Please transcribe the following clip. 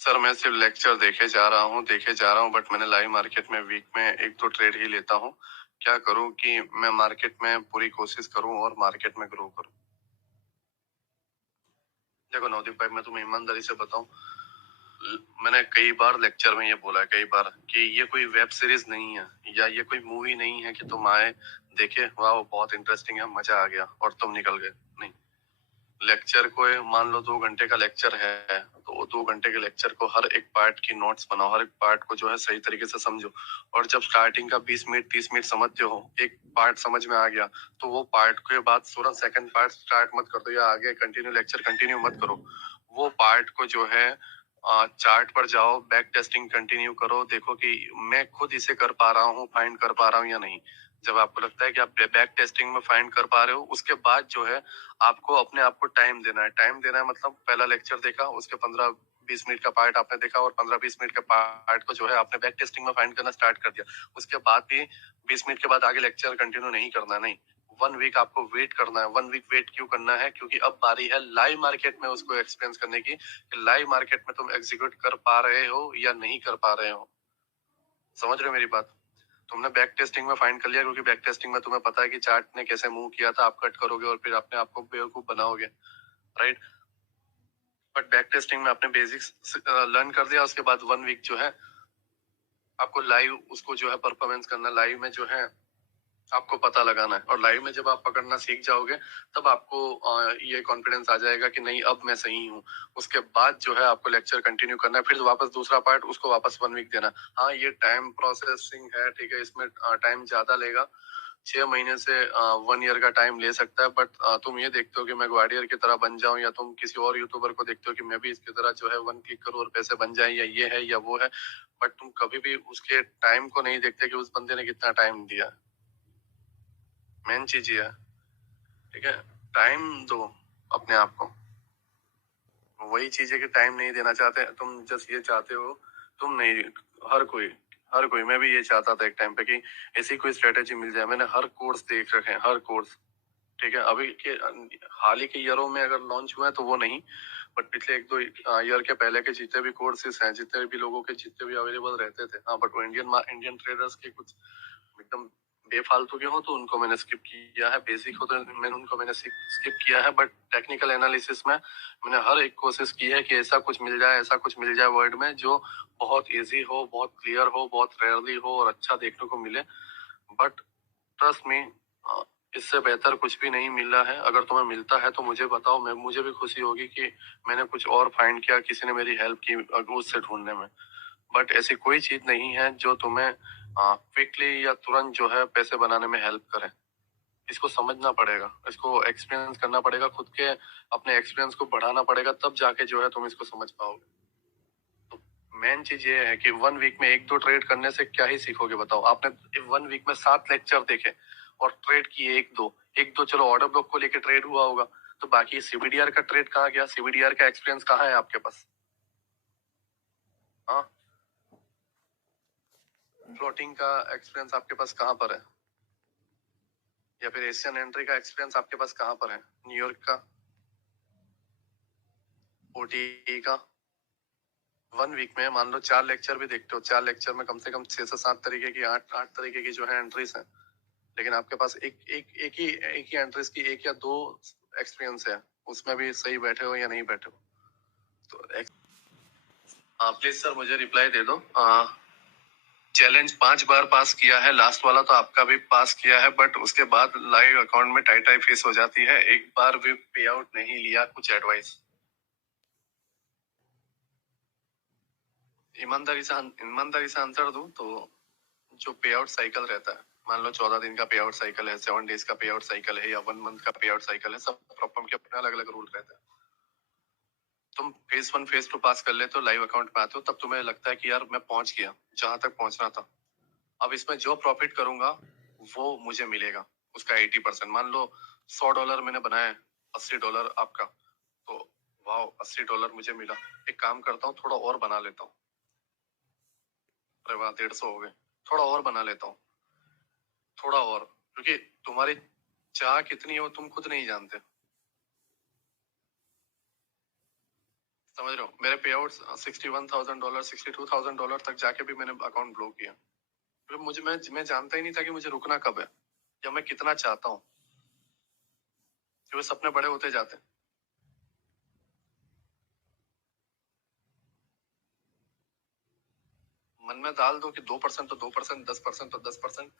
Sir मैं सिर्फ lecture देखे जा रहा हूँ बट मैंने लाइव मार्केट में वीक में एक दो ट्रेड ही लेता हूँ। क्या करूँ कि मैं मार्केट में पूरी कोशिश करूँ और मार्केट में ग्रो करूँ। देखो नवदीप भाई, मैं तुम्हें ईमानदारी से बताऊं, मैंने कई बार लेक्चर में ये बोला है, कई बार, कि ये कोई वेब सीरीज नहीं है या ये कोई मूवी नहीं है कि तुम आए देखे वाह बहुत इंटरेस्टिंग है मजा आ गया और तुम निकल गए। नहीं, लेक्चर को मान लो 2 घंटे का लेक्चर है तो 2 घंटे के लेक्चर को हर एक पार्ट की नोट्स बनाओ, हर एक पार्ट को जो है सही तरीके से समझो। और जब स्टार्टिंग का 20 मिनट 30 मिनट समझते हो, एक पार्ट समझ में आ गया, तो वो पार्ट के बाद तुरंत सेकंड पार्ट स्टार्ट मत कर दो या आगे कंटिन्यू लेक्चर कंटिन्यू मत करो। वो पार्ट को जो है चार्ट पर जाओ, बैक टेस्टिंग कंटिन्यू करो, देखो कि मैं खुद इसे कर पा रहा हूँ, फाइंड कर पा रहा हूँ या नहीं। जब आपको लगता है कि आप बैक टेस्टिंग में फाइंड कर पा रहे हो, उसके बाद जो है आपको अपने आप को टाइम देना है। टाइम देना है मतलब पहला लेक्चर देखा, उसके 15-20 मिनट का पार्ट आपने देखा और 15-20 मिनट के पार्ट को जो है आपने बैक टेस्टिंग में फाइंड करना स्टार्ट कर दिया। उसके बाद भी 20 मिनट के बाद आगे लेक्चर कंटिन्यू नहीं करना, नहीं। 1 वीक आपको वेट करना है। 1 वीक वेट क्यों करना है? क्योंकि अब बारी है लाइव मार्केट में उसको एक्सपीरियंस करने की, कि लाइव मार्केट में तुम एग्जीक्यूट कर पा रहे हो या नहीं कर पा रहे हो। समझ रहे हो मेरी बात? तुमने बैक टेस्टिंग में फाइंड कर लिया क्योंकि बैक टेस्टिंग में तुम्हें पता है कि चार्ट ने कैसे मूव किया था, आप कट करोगे और फिर अपने आप को बेवकूफ बनाओगे, राइट? बट बैक टेस्टिंग में आपने बेसिक्स लर्न कर दिया, उसके बाद 1 वीक जो है आपको लाइव उसको जो है परफॉर्मेंस करना, लाइव में जो है आपको पता लगाना है। और लाइव में जब आप पकड़ना सीख जाओगे तब आपको ये कॉन्फिडेंस आ जाएगा कि नहीं अब मैं सही हूँ। उसके बाद जो है आपको लेक्चर कंटिन्यू करना है, फिर वापस दूसरा पार्ट उसको वापस 1 वीक देना। हाँ, ये टाइम प्रोसेसिंग है, ठीक है, इसमें टाइम ज्यादा लेगा, 6 महीने से 1 ईयर का टाइम ले सकता है। बट तुम ये देखते हो कि मैं ग्वाडियर की तरह बन जाऊं, या तुम किसी और यूट्यूबर को देखते हो कि मैं भी इसकी तरह जो है 1 क्लिक करूं और पैसे बन जाए, या ये है या वो है। बट तुम कभी भी उसके टाइम को नहीं देखते कि उस बंदे ने कितना टाइम दिया। मेन चीज ये है, ठीक है, टाइम दो अपने आप को। वही चीज है कि टाइम नहीं देना चाहते तुम, जस्ट ये चाहते हो, तुम नहीं, हर कोई, हर कोई, मैं भी ये चाहता था एक टाइम पे कि ऐसी कोई स्ट्रेटेजी मिल जाए। मैंने हर कोर्स देख रखे हैं, हर कोर्स, ठीक है। अभी के हाल ही के ईयरों में अगर लॉन्च हुए हैं तो वो नहीं, बट पिछले 1-2 ईयर के पहले के जितने भी कोर्सेज हैं, जितने भी लोगों के जितने भी अवेलेबल रहते थे, हाँ, बट वो इंडियन ट्रेडर्स के कुछ एकदम बेफालतू के हो तो उनको मैंने स्किप किया है, बेसिक हो तो मैंने स्किप किया है। बट टेक्निकल एनालिसिस में मैंने हर एक कोशिश की है कि ऐसा कुछ मिल जाए, ऐसा कुछ मिल जाए वर्ड में जो बहुत इजी हो, बहुत क्लियर हो, बहुत रेयरली हो और अच्छा देखने को मिले। बट ट्रस्ट मी, इससे बेहतर कुछ भी नहीं मिल रहा है। अगर तुम्हें मिलता है तो मुझे बताओ, मैं मुझे भी खुशी होगी कि मैंने कुछ और फाइंड किया, किसी ने मेरी हेल्प की उससे ढूंढने में। बट ऐसी कोई चीज नहीं है जो तुम्हें क्विकली या तुरंत जो है पैसे बनाने में हेल्प करे। इसको समझना पड़ेगा, इसको एक्सपीरियंस करना पड़ेगा, खुद के अपने एक्सपीरियंस को बढ़ाना पड़ेगा, तब जाके जो है तुम इसको समझ पाओगे। तो मेन चीज ये है कि 1 वीक में 1-2 ट्रेड करने से क्या ही सीखोगे बताओ? आपने 1 वीक में 7 लेक्चर देखे और ट्रेड किए एक दो चलो ऑर्डर ब्लॉक को लेके ट्रेड हुआ होगा, तो बाकी सीबीडीआर का ट्रेड कहाँ गया? सीबीडीआर का एक्सपीरियंस कहाँ है आपके पास? हाँ, फ्लोटिंग का एक्सपीरियंस आपके पास कहाँ पर है? या फिर एशियन एंट्री का एक्सपीरियंस आपके पास कहाँ पर है? न्यूयॉर्क का, ओटीई का? 1 वीक में मान लो 4 लेक्चर भी देखते हो, 4 लेक्चर में कम से कम 6 से 7 तरीके की, 8 तरीके की जो है एंट्रीज है। लेकिन आपके पास एक ही एंट्रीज की 1 या 2 एक्सपीरियंस है, उसमें भी सही बैठे हो या नहीं बैठे हो। तो प्लीज सर मुझे रिप्लाई दे दो। चैलेंज 5 बार पास किया है, लास्ट वाला तो आपका भी पास किया है, बट उसके बाद लाइव अकाउंट में टाई टाई फीस हो जाती है, एक बार भी पे आउट नहीं लिया। कुछ एडवाइस? ईमानदारी से आंसर दूं तो जो पे आउट साइकिल रहता है, मान लो 14 दिन का पे आउट साइकिल है, 7 डेज का पे आउट साइकिल है, या 1 मंथ का पे आउट साइकिल है, सब प्रॉब्लम के अपने अलग अलग रूल रहते हैं। तुम फेज 1 फेज 2 पास कर लेते हो, लाइव अकाउंट में आते हो, तब तुम्हें लगता है कि यार मैं पहुंच गया जहां तक पहुंचना था। अब इसमें जो प्रॉफिट करूंगा वो मुझे मिलेगा, उसका 80%। मान लो $100 मैंने बनाया, $80 आपका, तो वाह, $80 मुझे मिला। एक काम करता हूँ, थोड़ा और बना लेता हूँ। अरे वाह, 150 हो गए। थोड़ा और बना लेता हूँ, थोड़ा और, क्योंकि तुम्हारी चाह कितनी हो तुम खुद नहीं जानते। समझ रहे हो, मेरे पे आउट $61,000 $62,000 तक जाके भी मैंने अकाउंट ब्लॉक किया। फिर मैं जानता ही नहीं था कि मुझे रुकना कब है या मैं कितना चाहता हूँ, क्योंकि सपने बड़े होते जाते हैं। मन में डाल दो कि 2% तो 2%, 10% तो 10%,